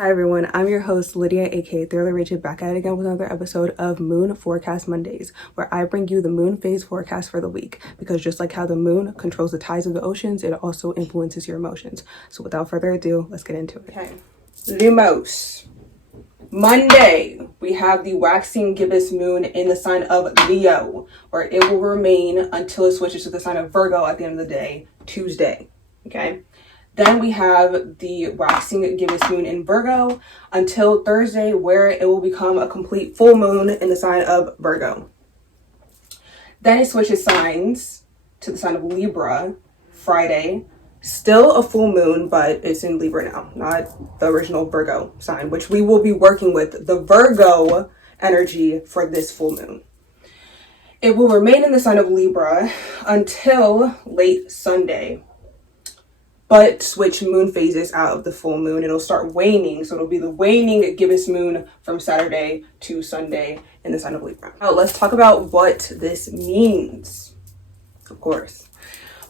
Hi everyone, I'm your host Lydia, aka Thoroughly Rigid, back at it again with another episode of Moon Forecast Mondays, where I bring you the moon phase forecast for the week. Because just like how the moon controls the tides of the oceans, it also influences your emotions. So without further ado, let's get into it. Okay, Lumos. Monday, we have the waxing gibbous moon in the sign of Leo, where it will remain until it switches to the sign of Virgo at the end of the day, Tuesday. Okay. Then we have the waxing gibbous moon in Virgo until Thursday, where it will become a complete full moon in the sign of Virgo. Then it switches signs to the sign of Libra Friday. Still a full moon, but it's in Libra now, not the original Virgo sign, which we will be working with the Virgo energy for this full moon. It will remain in the sign of Libra until late Sunday, but switch moon phases out of the full moon. It'll start waning, so it'll be the waning gibbous moon from Saturday to Sunday in the sign of Libra. Now let's talk about what this means. Of course,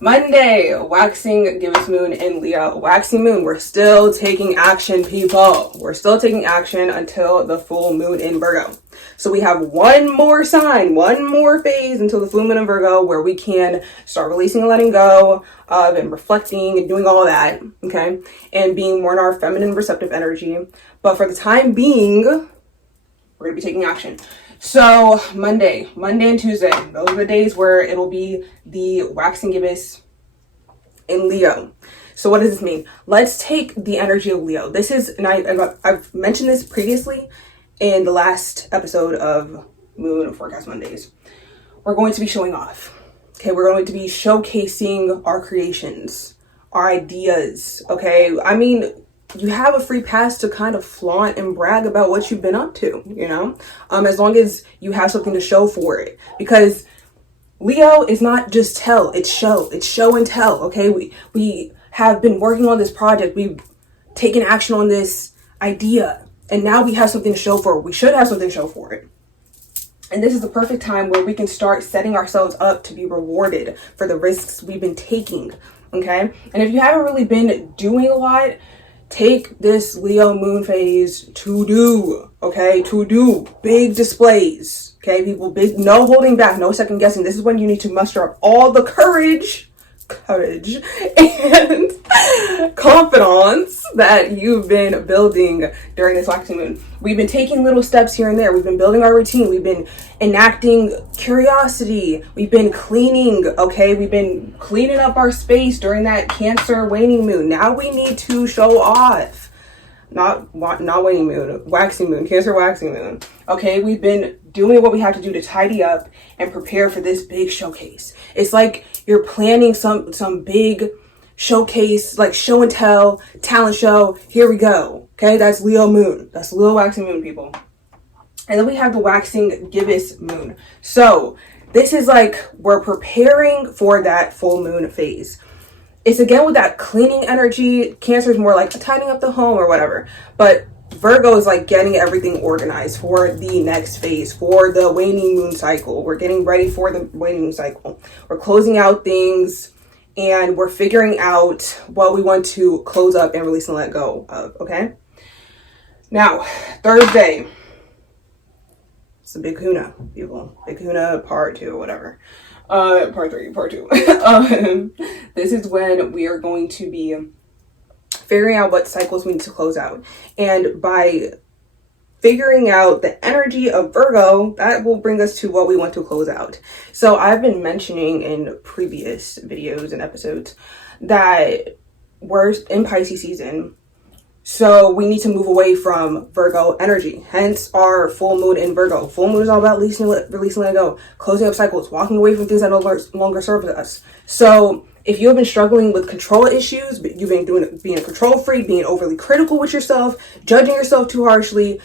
Monday, waxing gibbous moon in Leo. Waxing moon, we're still taking action, people. We're still taking action until the full moon in Virgo. So we have one more sign, one more phase until the full moon in Virgo, where we can start releasing and letting go of and reflecting and doing all that, okay? And being more in our feminine receptive energy. But for the time being, we're gonna be taking action. So Monday and Tuesday, those are the days where it'll be the waxing gibbous in Leo. So what does this mean? Let's take the energy of Leo. This is, and I've mentioned this previously in the last episode of Moon Forecast Mondays. We're going to be showing off. Okay, we're going to be showcasing our creations, our ideas. Okay, I mean, you have a free pass to kind of flaunt and brag about what you've been up to, you know, as long as you have something to show for it. Because Leo is not just tell, it's show and tell. Okay, we have been working on this project, we've taken action on this idea, and now we have something to show for it. We should have something to show for it. And this is the perfect time where we can start setting ourselves up to be rewarded for the risks we've been taking. Okay, and if you haven't really been doing a lot, take this Leo moon phase to do big displays. Okay, people, big, no holding back, no second guessing. This is when you need to muster up all the courage and confidence that you've been building during this waxing moon. We've been taking little steps here and there. We've been building our routine. We've been enacting curiosity. We've been cleaning, okay? We've been cleaning up our space during that Cancer waning moon. Now we need to show off. Not waning moon, waxing moon, Cancer waxing moon. Okay, we've been doing what we have to do to tidy up and prepare for this big showcase. It's like you're planning some big showcase, like show and tell, talent show. Here we go. Okay, that's Leo moon. That's Leo waxing moon, people. And then we have the waxing gibbous moon. So this is like we're preparing for that full moon phase. It's again with that cleaning energy. Cancer is more like tidying up the home or whatever. But Virgo is like getting everything organized for the next phase, for the waning moon cycle. We're getting ready for the waning moon cycle. We're closing out things and we're figuring out what we want to close up and release and let go of, okay? Now, Thursday. It's a big kahuna, people. Big kahuna part 2 or whatever. Part 3, part 2. This is when we are going to be figuring out what cycles we need to close out. And by figuring out the energy of Virgo, that will bring us to what we want to close out. So I've been mentioning in previous videos and episodes that we're in Pisces season. So we need to move away from Virgo energy, hence our full moon in Virgo. Full moon is all about releasing, letting go, closing up cycles, walking away from things that no longer serve us. So if you have been struggling with control issues, you've been being a control freak, being overly critical with yourself, judging yourself too harshly,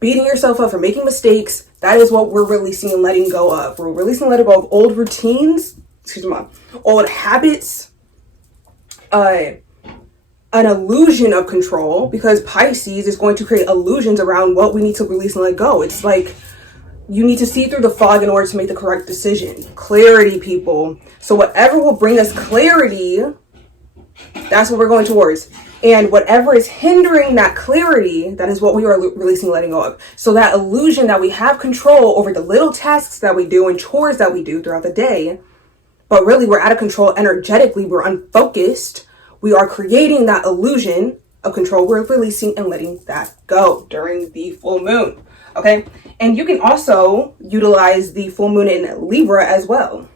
beating yourself up for making mistakes, that is what we're releasing and letting go of. We're releasing and letting go of old routines, old habits, an illusion of control, because Pisces is going to create illusions around what we need to release and let go. It's like you need to see through the fog in order to make the correct decision. Clarity, people. So whatever will bring us clarity, that's what we're going towards. And whatever is hindering that clarity, that is what we are releasing, letting go of. So that illusion that we have control over the little tasks that we do and chores that we do throughout the day, but really we're out of control energetically, we're unfocused, we are creating that illusion of control, we're releasing and letting that go during the full moon, okay? And you can also utilize the full moon in Libra as well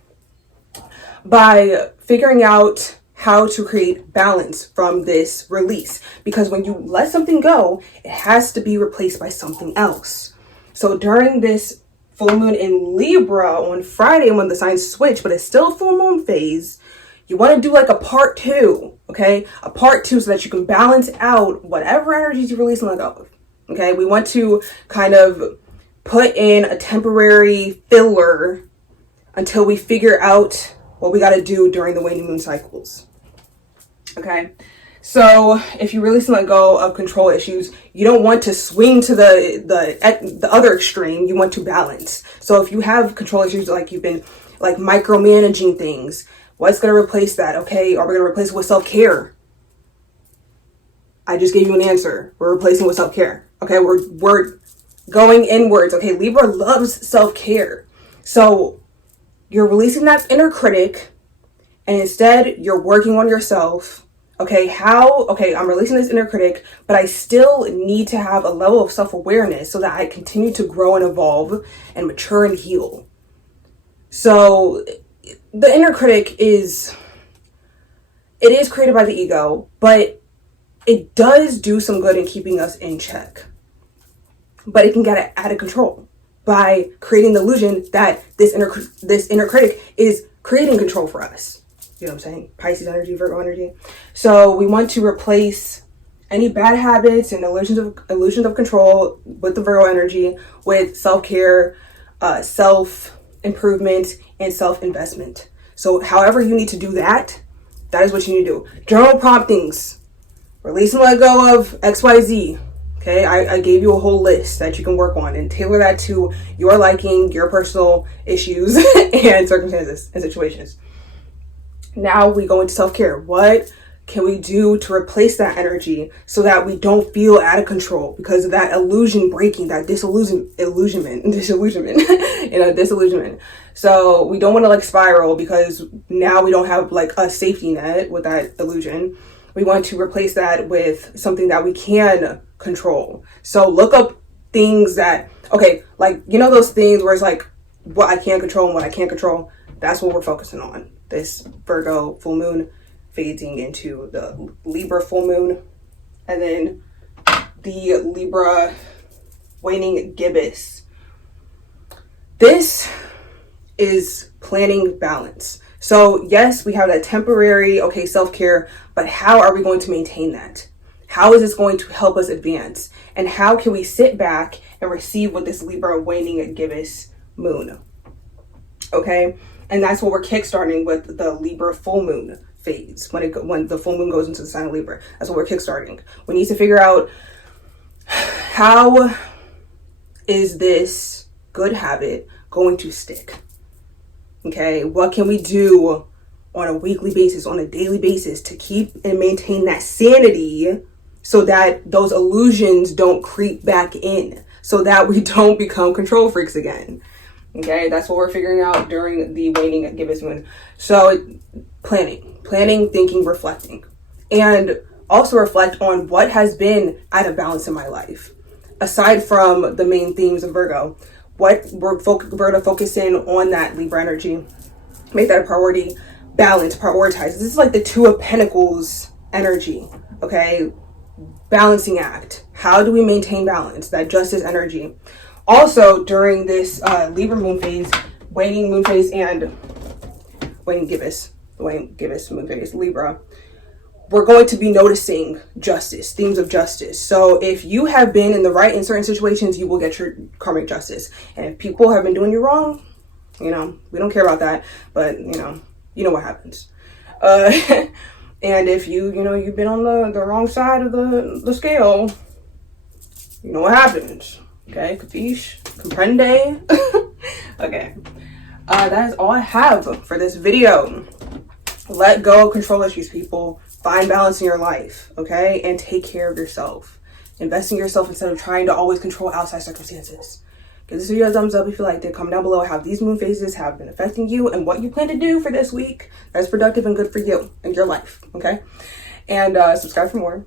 by figuring out how to create balance from this release. Because when you let something go, it has to be replaced by something else. So during this full moon in Libra on Friday, when the signs switch, but it's still full moon phase, you want to do like a part 2, okay? A part 2 so that you can balance out whatever energies you release and let go of, okay? We want to kind of put in a temporary filler until we figure out what we got to do during the waning moon cycles. Okay, so if you release and let go of control issues, you don't want to swing to the other extreme. You want to balance. So if you have control issues, like you've been like micromanaging things, what's going to replace that? Okay, are we going to replace it with self-care? I just gave you an answer. We're replacing with self-care. Okay, we're going inwards. Okay, Libra loves self-care. So you're releasing that inner critic, and instead you're working on yourself. Okay, I'm releasing this inner critic, but I still need to have a level of self-awareness so that I continue to grow and evolve and mature and heal. So the inner critic is created by the ego, but it does do some good in keeping us in check. But it can get out of control by creating the illusion that this inner critic is creating control for us. You know what I'm saying? Pisces energy, Virgo energy. So we want to replace any bad habits and illusions of control with the Virgo energy with self-care, self-improvement, and self-investment. So however you need to do that, that is what you need to do. Journal promptings. Release and let go of XYZ. Okay, I gave you a whole list that you can work on and tailor that to your liking, your personal issues and circumstances and situations. Now we go into self-care. What can we do to replace that energy so that we don't feel out of control because of that illusion breaking, that disillusionment. So we don't want to like spiral because now we don't have like a safety net with that illusion. We want to replace that with something that we can control. So look up things that, okay, like, you know, those things where it's like what I can control and what I can't control. That's what we're focusing on. This Virgo full moon fading into the Libra full moon, and then the Libra waning gibbous. This is planning balance. So yes, we have that temporary, okay, self-care, but how are we going to maintain that? How is this going to help us advance? And how can we sit back and receive with this Libra waning gibbous moon? Okay, and that's what we're kickstarting with the Libra full moon phase. When the full moon goes into the sign of Libra, that's what we're kickstarting. We need to figure out, how is this good habit going to stick? Okay, what can we do on a weekly basis, on a daily basis to keep and maintain that sanity so that those illusions don't creep back in, so that we don't become control freaks again? Okay, that's what we're figuring out during the waning gibbous moon. So planning, thinking, reflecting, and also reflect on what has been out of balance in my life. Aside from the main themes of Virgo, what we're to focus in on that Libra energy, make that a priority, balance, prioritize. This is like the Two of Pentacles energy, okay? Balancing act. How do we maintain balance? That justice energy. Also, during this Libra moon phase, waning moon phase, and waning gibbous moon phase, Libra, we're going to be noticing justice, themes of justice. So if you have been in the right in certain situations, you will get your karmic justice. And if people have been doing you wrong, you know, we don't care about that, but you know what happens. And if you've been on the wrong side of the scale, you know what happens. Okay, capiche? Comprende? Okay. That is all I have for this video. Let go of control issues, people. find balance in your life, okay? And take care of yourself. Invest in yourself instead of trying to always control outside circumstances. Give this video a thumbs up if you liked it. Comment down below how these moon phases have been affecting you and what you plan to do for this week that's productive and good for you and your life, okay? And subscribe for more.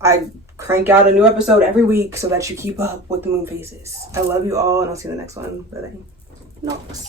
I crank out a new episode every week so that you keep up with the moon phases. I love you all, and I'll see you in the next one. Bye. Nox.